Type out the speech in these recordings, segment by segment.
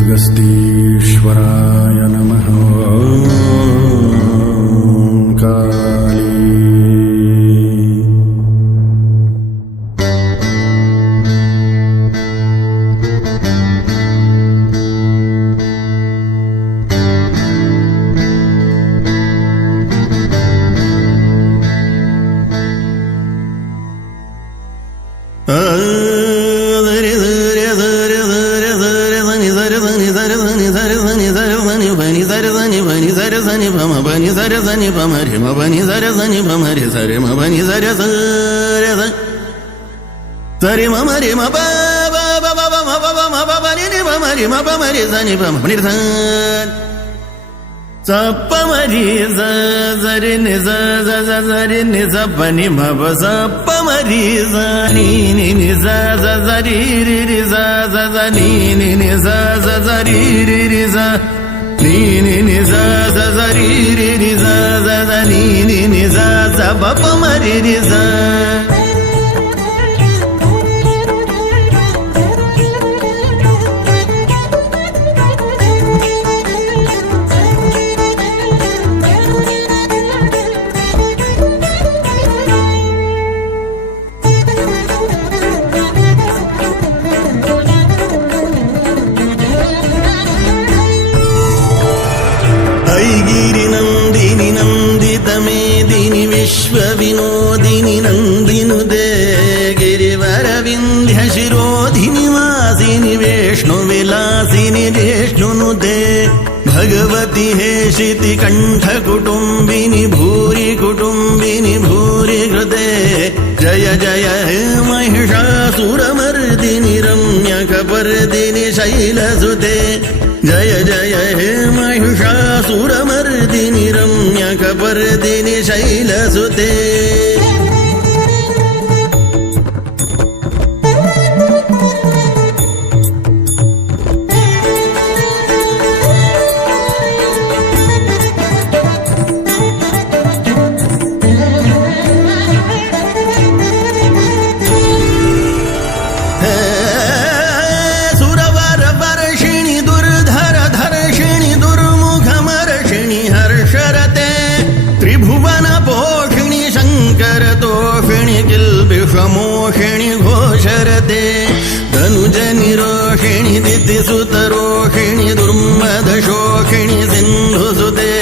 अगस्तीश्वराय नमः। काली Sari mama re ma ba ba ba ba ba ma ba ba ma ba ba ni ni ba ma re ma ba ma re sa ni ba ma ni sa sa pa ma re sa sa re ni sa sa sa sa re ni sa pa ni ma ba sa pa ma re sa ni ni sa sa sa re re re sa sa sa ni sa sa sa re re re sa ni sa sa sa re re re sa sa sa ni sa sa pa pa ma re re sa Vinodini नंदिनुदे गिरिवरविंध्य शिरोधिनि वासिनि वेष्णुविलासिनि विष्णुनुदे भगवति हेशिति कंठ कुटुंबिनि भूरि कृते जय जय हे महिषासुरमर्दिनि रम्यकपर्दिनि शैलसुते जय जय हे महिषासुरमर्दिनि रम्यकपर्दिनि शैलसुते मोषिणी घोषरते धनुजनिरोषिणि दितिसुतरोषिणि दुर्मदशोषिणि सिन्धुसुते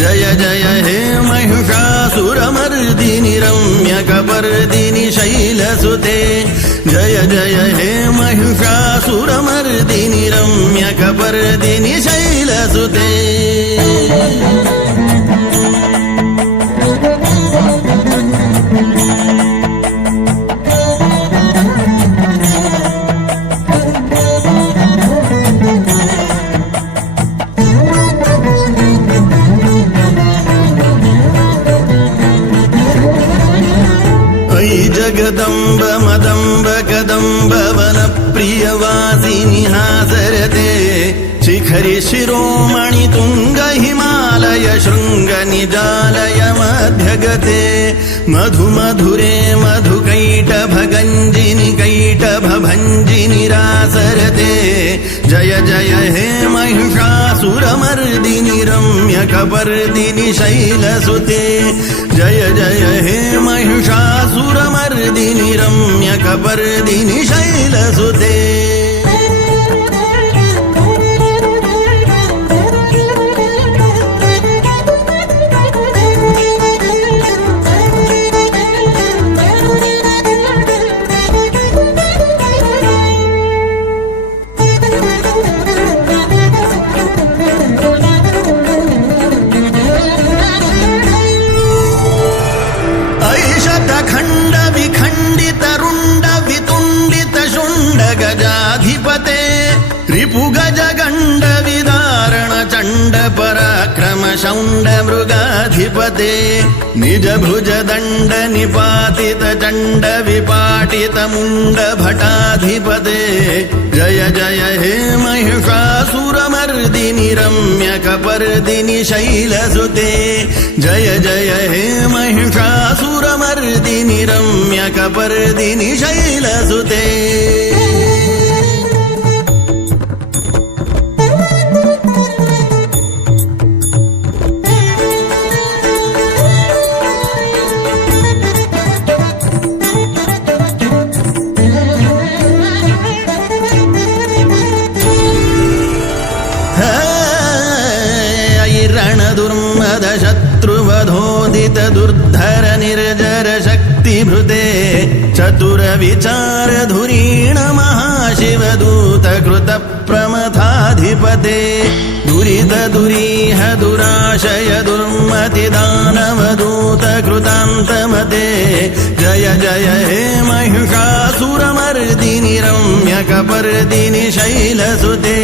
जय जय हे महिषासुरमर्दिनि रम्यकपर्दिनि शैलसुते जय जय हे महिषासुरमर्दिनि रम्यकपर्दिनि शैलसुते जगदम्ब मदम्ब कदम्ब वन प्रियवासिनि हासरते शिखरि शिरोमणि तुंग हिमालय शृंग निजालय मध्यगते मधु मधुरे मधुकैटभ गंजिनि कैटभ भंजिनि रासरते जय जय हे महिषासुरमर्दिनि रम्यकपर्दिनि शैलसुते जय जय हे महिषासुरमर्दिनि रम्यकपर्दिनि शैलसुते खंड विखंडित रुंड वितुंडित शुंड गजाधिपते रिपु गज गंड विदारण चंड पराक्रम शौंड मृगाधिपते निज भुज दंड निपातित चंड विपाटित मुंड भटाधिपते जय जय हे महिषासुरमर्दिनि रम्यकपर्दिनि शैलसुते जय जय हे महिषासुरमर्दिनि रम्यकपर्दिनि शैलसुते वद शत्रुवधोदित दुर्धर निर्जर शक्तिभृते चतुर विचार धुरीण महाशिवदूत कृत प्रमथाधिपते दुरित दुरीह दुराशय दुर्मति दानवदूत कृतान्तमते जय जय हे महिषासुरमर्दिनि रम्यकपर्दिनि शैलसुते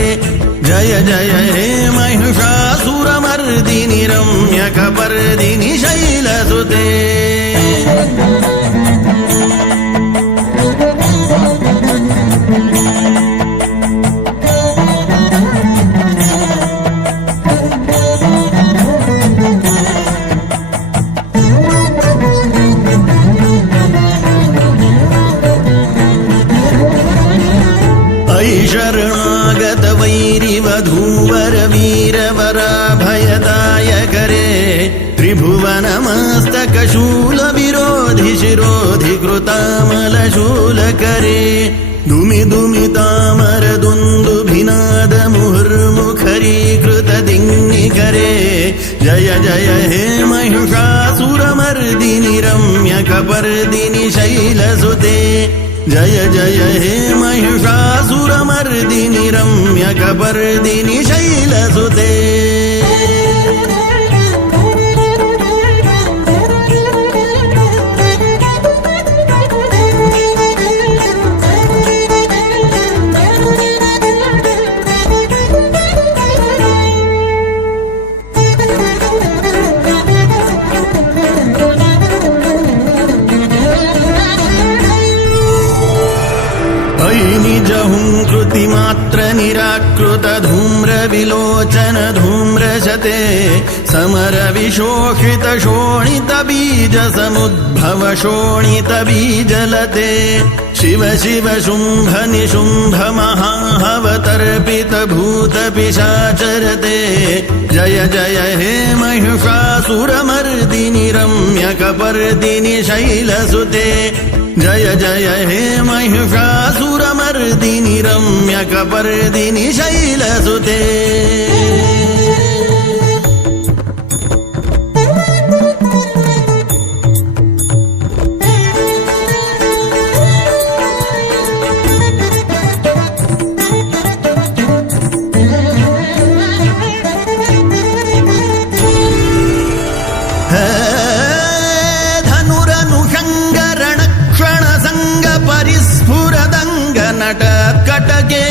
जय जय हे महिषासुरमर्दिनि रम्यकपर्दिनि शैलसुते शरणागत वैरिवधूवर वीरवराभयदायकरे त्रिभुवनमस्तकशूल विरोधि शिरोधि कृतामलशूलकरे दुमि दुमितामर दुन्दुभिनाद मुहुर्मुखरीकृत दिङ्निकरे जय जय हे महिषासुरमर्दिनि रम्यकपर्दिनि शैलसुते जय जय हे महिषासुरमर्दिनि रम्यकपर्दिनि शैलसुते कृतिमात्र निराकृत धूम्र विलोचन धूम्रशते समर विशोषित शोणित बीज समुद्भव शोणित बीजलते शिव शिव शुंभ निशुंभ महाहवतर्पित भूत पिशाचरते जय जय हे महिषासुरमर्दिनि रम्यकपर्दिनि शैलसुते जय जय हे महिषासुरमर्दिनि रम्यकपर्दिनि शैलसुते कटके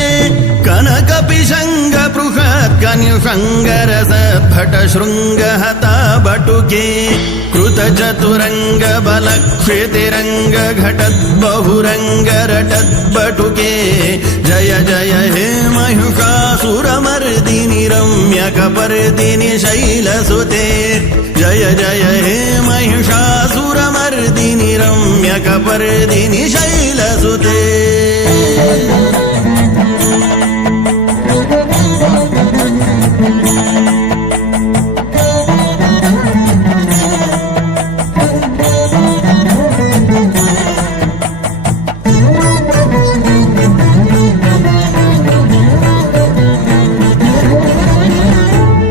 कनक पिशंग पृषत् कनिषंगरस भट शृंग हता बटुके कृत चतुरंग बल क्षितिरंग घटत बहुरंग रटत बटुके जय जय हे महिषासुरमर्दिनि रम्यकपर्दिनि शैलसुते जय जय हे महिषासुरमर्दिनि रम्यकपर्दिनि शैलसुते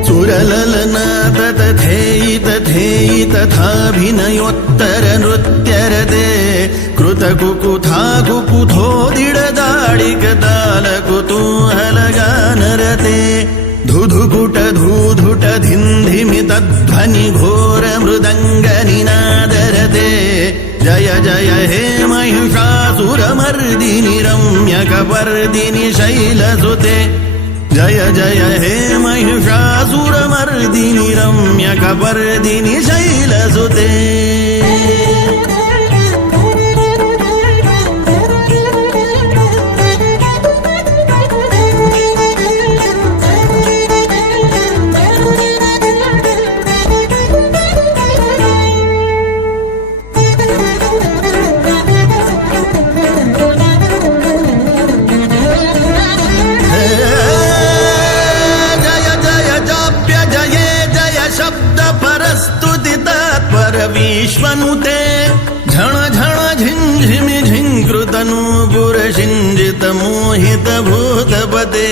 सुरललनाथ तथेयि तथेयि तथाभिनयोत्तर नृत्यरते कृतकुकुथा कुकुथोदिडदाडिकताल कुतूहलगानरते धुधुकुट धूधुट धिन्धिमितध्वनि घोर मृदङ्ग निनादरते जय जय हे महिषासुरमर्दिनि रम्यकपर्दिनि शैलसुते जय जय हे महिषासुरमर्दिनि रम्यकपर्दिनि शैलसुते विश्वनुते झण झण झिंझिमि झिंकृतनूपुर शिंजित मोहित भूतपते ಸುತೆ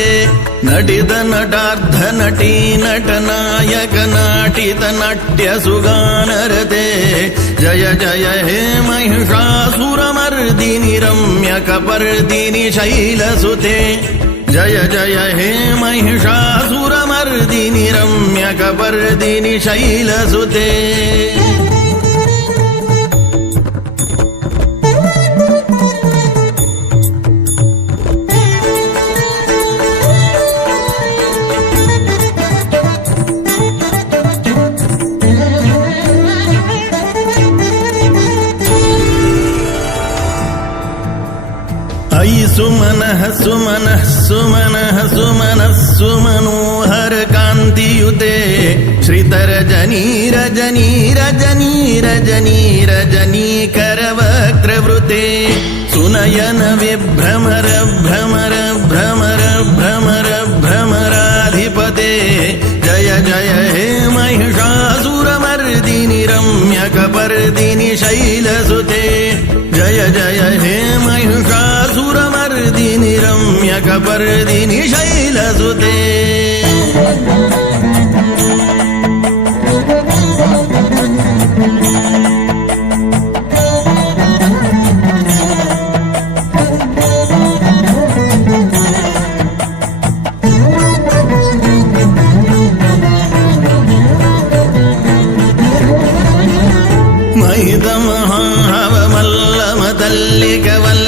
ನಟಿತ ನಟಾರ್ಧ ನಟಿ ನಟನಾಯಕ ನಾಟಿತ ನಾಟ್ಯ ಸುಗಾನರತೆ ಜಯ ಜಯ ಹೇ ಮಹಿಷಾಸುರಮರ್ದಿನಿ ರಮ್ಯ ಕಪರ್ದಿನಿ ಶೈಲಸುತೆ ಜಯ ಜಯ ಹೇ ಮಹಿಷಾಸುರಮರ್ದಿನಿ ರಮ್ಯ ಕಪರ್ದಿನಿ ಶೈಲಸುತೆ ಸುಮನಃ ಸುಮನಃ ಸುಮನಃ ಸುಮನಃ ಸುಮನೋಹರ ಕಾಂತಿಯುತೆ ಶ್ರೀತರಜನೀ ರಜನೀ ರಜನೀ ರಜನೀ ರಜನೀಕರವಕ್ರವೃತೆ ಸುನಯನ ವಿಭ್ರಮರ ಭ್ರಮರ ಭ್ರಮರ ಭ್ರಮರ ಭ್ರಮರಾಧಿಪತೆ ಜಯ ಜಯ ಹೇ ಮಹಿಷಾಸುರಮರ್ದಿನಿ ರಮ್ಯ ಕಪರ್ದಿನಿ ಶೈಲಸುತೆ ಜಯ ಜಯ ಹೇ ಮಹಿಷಾಸುರಮರ್ದಿನಿ ರಮ್ಯ ಕಪರ್ದಿನಿ ಶೈಲಸುತೆ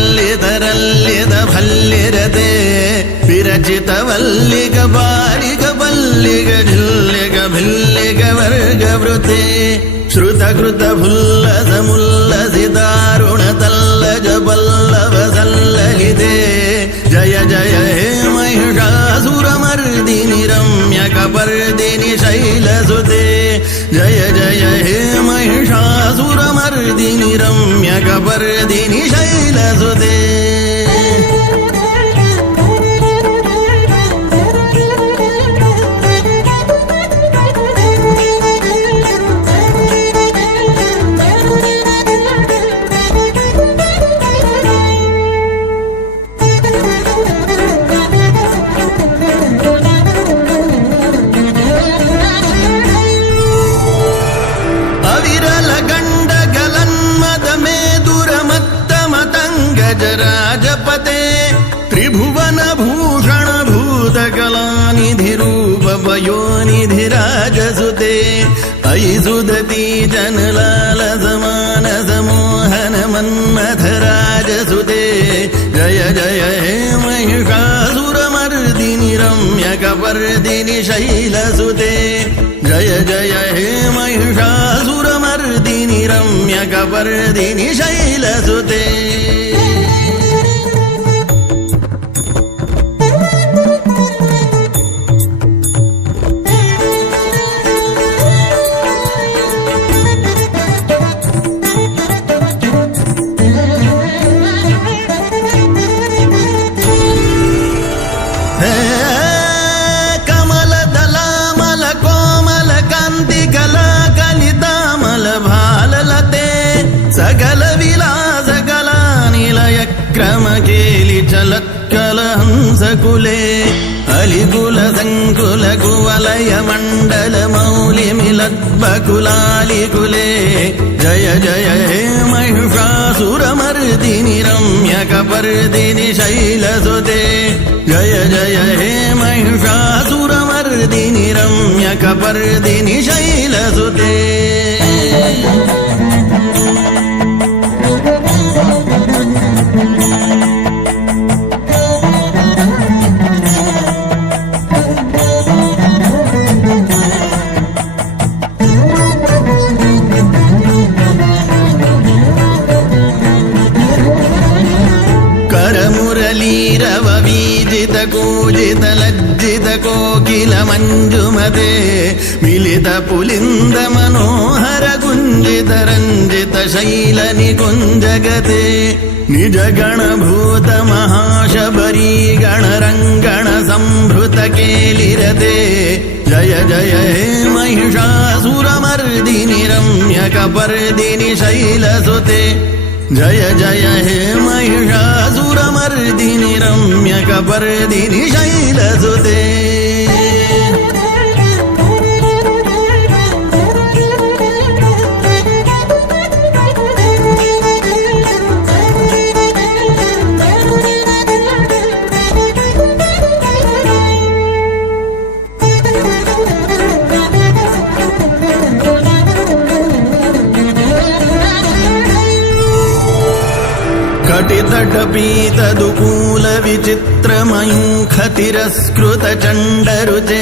ಮಲ್ಲಿಕವಲ್ಲಿತರಲ್ಲಿದ ಭಲ್ಲಿರತೆ ವಿರಚಿತ ವಲ್ಲಿಕ ಬಾಲಿಕ ಬಲ್ಲಿಕ ಜಿಲ್ಲಿಕ ಭಿಲ್ಲಿಕ ವರ್ಗವೃತೆ ಶ್ರುತಕೃತ ಭುಲ್ಲಸ ಮುಲ್ಲಸಿದಾರುಣ ತಲ್ಲಜ ಪಲ್ಲವ ಸಲ್ಲಲಿದೆ ಜಯ ಜಯ ಹೇ ಮಹಿಷಾಸುರಮರ್ದಿನಿ ರಮ್ಯ ಕಪರ್ದಿನಿ ಶೈಲಸುತೆ ಜಯ ಜಯ ಹೇ ಮಹಿಷಾಸುರಮರ್ದಿನಿ ರಮ್ಯ ಕಪರ್ದಿನಿ ಶೈಲಸುತೆ ರಾಜಪತೆ ತ್ರಿಭುವನ ಭೂಷಣ ಭೂತಕಲಾನಿಧಿ ರೂಪ ವಯೋನಿಧಿ ರಾಜಸುತೆ ಐಸುದತಿ ಜನಲಾಲ ಸಮಾನ ಸಮೋಹನ ಮನ್ಮಥ ರಾಜಸುತೆ ಜಯ ಜಯ ಹೇ ಮಹಿಷಾಸುರಮರ್ದಿನಿ ರಮ್ಯ ಕಪರ್ದಿನಿ ಶೈಲಸುತೆ ಜಯ ಜಯ ಹೇ ಮಹಿಷಾಸುರಮರ್ದಿನಿ ರಮ್ಯ ಕಪರ್ದಿನಿ ಶೈಲಸುತೆ ಸಕಲ ವಿಲಾಸ ಕಲಾನಿಲಯ ಕ್ರಮ ಕೇಲಿ ಚಲತ್ಕಲ ಹಂಸಕುಲೆ ಅಲಿಕುಲ ಸಂಕುಲ ಕುವಲಯ ಮಂಡಲ ಮೌಲಿ ಮಿಲದ್ಬಕುಲಾಲಿಕುಲೆ ಜಯ ಜಯ ಹೇ ಮಹಿಷಾಸುರಮರ್ದಿನಿ ರಮ್ಯ ಕಪರ್ದಿನಿ ಶೈಲಸುತೆ ಜಯ ಜಯ ಹೇ ಮಹಿಷಾಸುರಮರ್ದಿನಿ ರಮ್ಯ ಕಪರ್ದಿನಿ ಶೈಲಸುತೆ ಕರಮುರಲೀರವ ವೀಜಿತ ಕೂಜಿತ ಲಜ್ಜಿತ ಕೋಕಿಲ ಮಂಜುಮತೆ ಮಿಲಿತ ಪುಲಿಂದ ಮನೋಹರ ಗುಂಜಿತ ರಂಜಿತ ಶೈಲ ನಿಕುಂಜಗತೆ ನಿಜ ಗಣಭೂತ ಮಹಾಶಬರಿ ಗಣರಂಗಣ ಸಂಭೃತ ಕೇಲಿರತೆ ಜಯ ಜಯ ಹೇ ಮಹಿಷಾಸುರಮರ್ದಿನಿ ರಮ್ಯ ಕಪರ್ದಿನಿ ಶೈಲಸುತೆ जय जय हे महिषासुरमर्दिनि रम्यकपर्दिनि शैलसुते कटितटपीतदुकूलविचित्रमयूखतिरस्कृतचण्डरुचे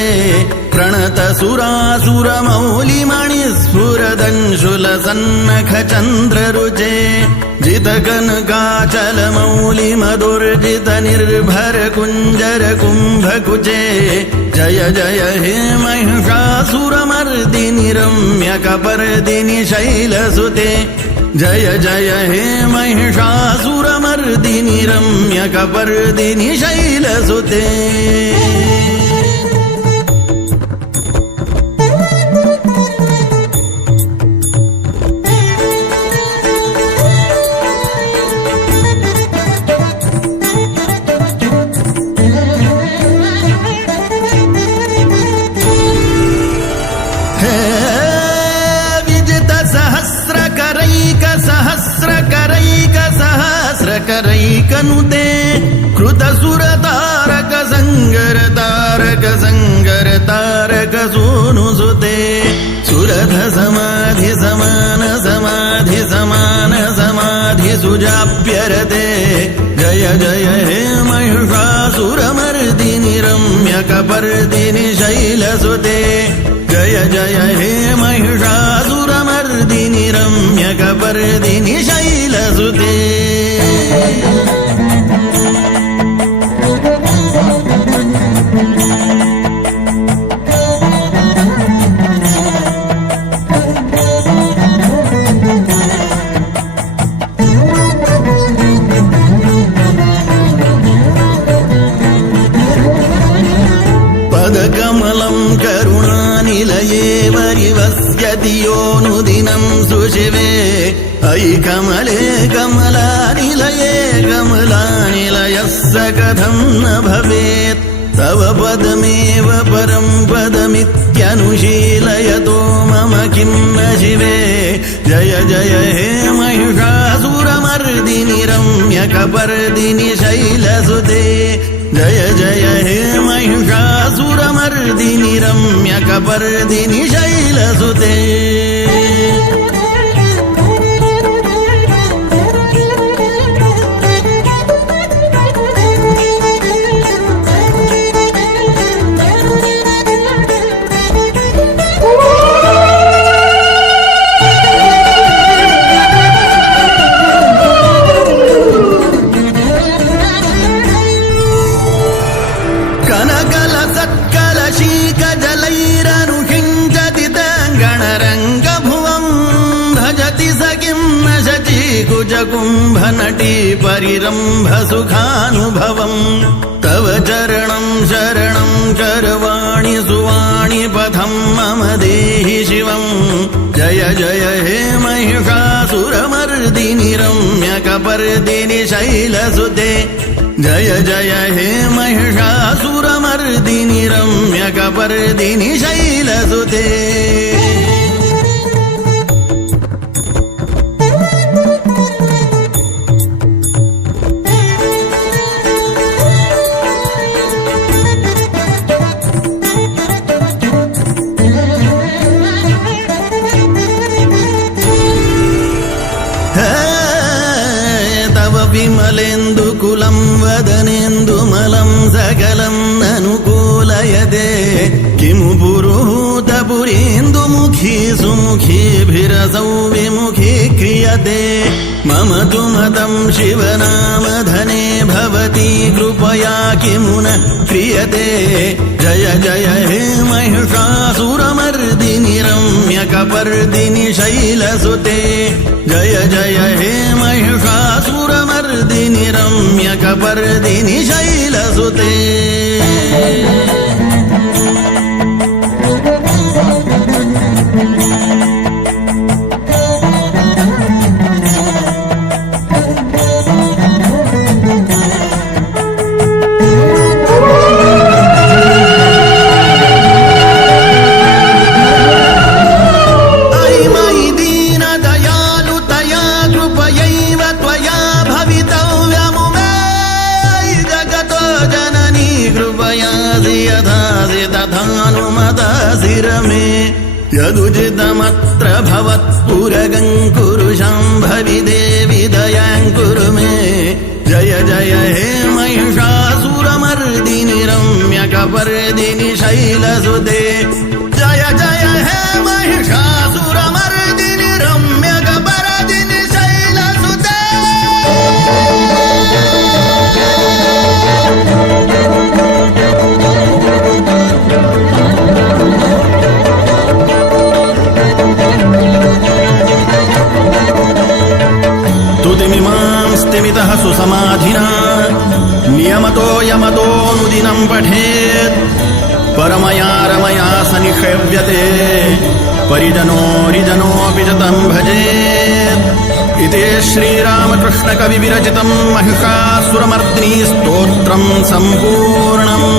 प्रणतसुरासुरमौलिमणिस्फुरदंशुलसन्नखचन्द्ररुचे जितकनकाचलमौलिमदुर्जितनिर्भरकुञ्जरकुम्भकुचे जय जय हे महिषासुरमर्दिनि रम्यकपर्दिनि शैलसुते जय जय हे महिषासुरमर्दिनि रम्यकपर्दिनि शैलसुते सहस्रकरैकनुते कृतसुरतारक संगर सोनुसुते सुरथ समाधि समान समाधि समान समाधि सुजाप्यरते जय जय हे महिषासुरमर्दिनि रम्यकपर्दिनि शैलसुते जय जय हे महिषासुरमर्दिनि रम्यकपर्दिनि शैलसुते पदकमलं करुणानिलये वरिवस्यति योऽनुदिनं सुशिवे अयि कमले कमलानिलये कमलानिलयः स कथं न भवेत् तव पदमेव परं पदमित्यनुशीलयतो मम किं न शिवे जय जय हे महिषासुरमर्दिनि रम्यकपर्दिनि शैलसुते जय जय हे महिषासुरमर्दिनि रम्यकपर्दिनि शैलसुते कुम्भनटी परिरम्भ सुखानुभवम् तव चरणं शरणं करवाणि सुवाणि पथं मम देहि शिवम् जय जय हे महिषासुरमर्दिनि रम्यकपर्दिनि शैलसुते जय जय हे महिषासुरमर्दिनि रम्यकपर्दिनि शैलसुते विमलेन्दुकुलं वदनेन्दुमलं सकलं अनुकूलयते किमु पुरुहूतपुरेन्दुमुखी सुमुखीभिरसौ विमुखी क्रियते मम तु मतं शिवनामधने भवती कृपया किमु न क्रियते जय जय हे महिषासुरमर्दिनि रम्यकपर्दिनि शैलसुते जय जय हे महिषासुरमर्दिनि रम्यकपर्दिनि शैलसुते मे यदुचितमत्र भवत्पुरगं कुरु शाम्भवि देवि दयां कुरु मे जय जय हे महिषासुरमर्दिनि रम्यकपर्दिनि शैलसुते जय जय हे महिषासुरमर्दिनि रम्यकपर्दिनि शैलसुते स्तिमितः सुसमाधिना नियमतो यमतोऽनुदिनं पठेत् परमया रमया सनिषेव्यते परिजनोऽपि च तं भजेत् इति श्रीरामकृष्णकविविरचितं महिषासुरमर्दिनी स्तोत्रं सम्पूर्णम्।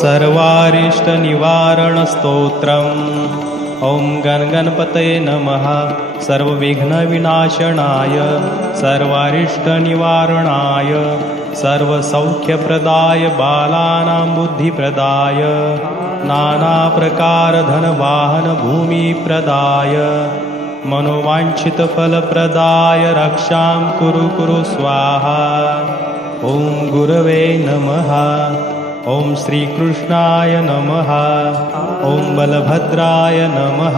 सर्वारिष्टनिवारणस्तोत्रम् ॐ गणगणपतये नमः। सर्वविघ्नविनाशनाय सर्वारिष्टनिवारणाय सर्वसौख्यप्रदाय बालानां बुद्धिप्रदाय नानाप्रकारधनवाहनभूमिप्रदाय मनोवाञ्छितफलप्रदाय रक्षां कुरु स्वाहा। ॐ गुरवे नमः। ॐ श्रीकृष्णाय नमः। ॐ बलभद्राय नमः।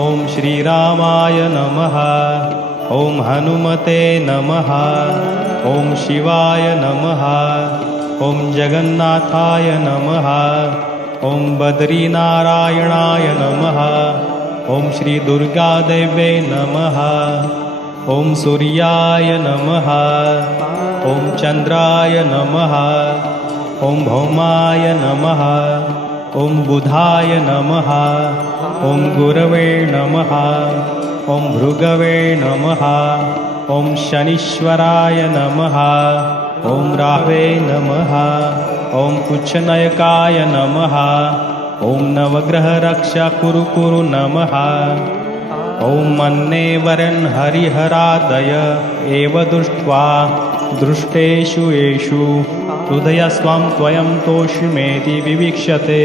ॐ श्रीरामाय नमः। ॐ हनुमते नमः। ॐ शिवाय नमः। ॐ जगन्नाथाय नमः। ॐ बद्रीनारायणाय नमः। ॐ श्रीदुर्गादेव्यै नमः। ॐ सूर्याय नमः। ॐ चन्द्राय नमः। ॐ भौमाय नमः। ॐ बुधाय नमः। ॐ गुरवे नमः। ॐ भृगवे नमः। ॐ शनीश्वराय नमः। ॐ रावे नमः। ॐ पुच्छनयकाय नमः। ॐ नवग्रहरक्षा कुरु नमः। ॐ मन्नेवरन् हरिहरादय एव दृष्ट्वा दृष्टेषु येषु हृदयस्वां त्वयं तोषिमेति विवीक्षते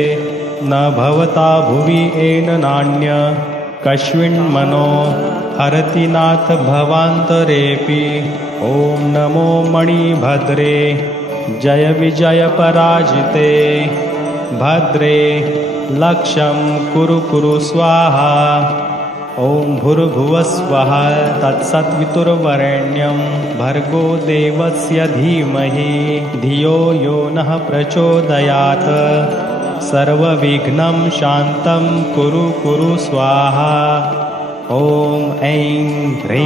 न भवता भुवि येन नान्य कस्मिन्मनो हरति नाथ भवान्तरेऽपि। ॐ नमो मणिभद्रे जय विजय पराजिते भद्रे लक्ष्यं कुरु स्वाहा। ॐ भूर्भुवस्वः तत्सत्वितुर्वरेण्यं भर्गो देवस्य धीमहि धियो यो नः प्रचोदयात्। सर्वविघ्नं शान्तं कुरु स्वाहा। ॐ ऐं ह्रीं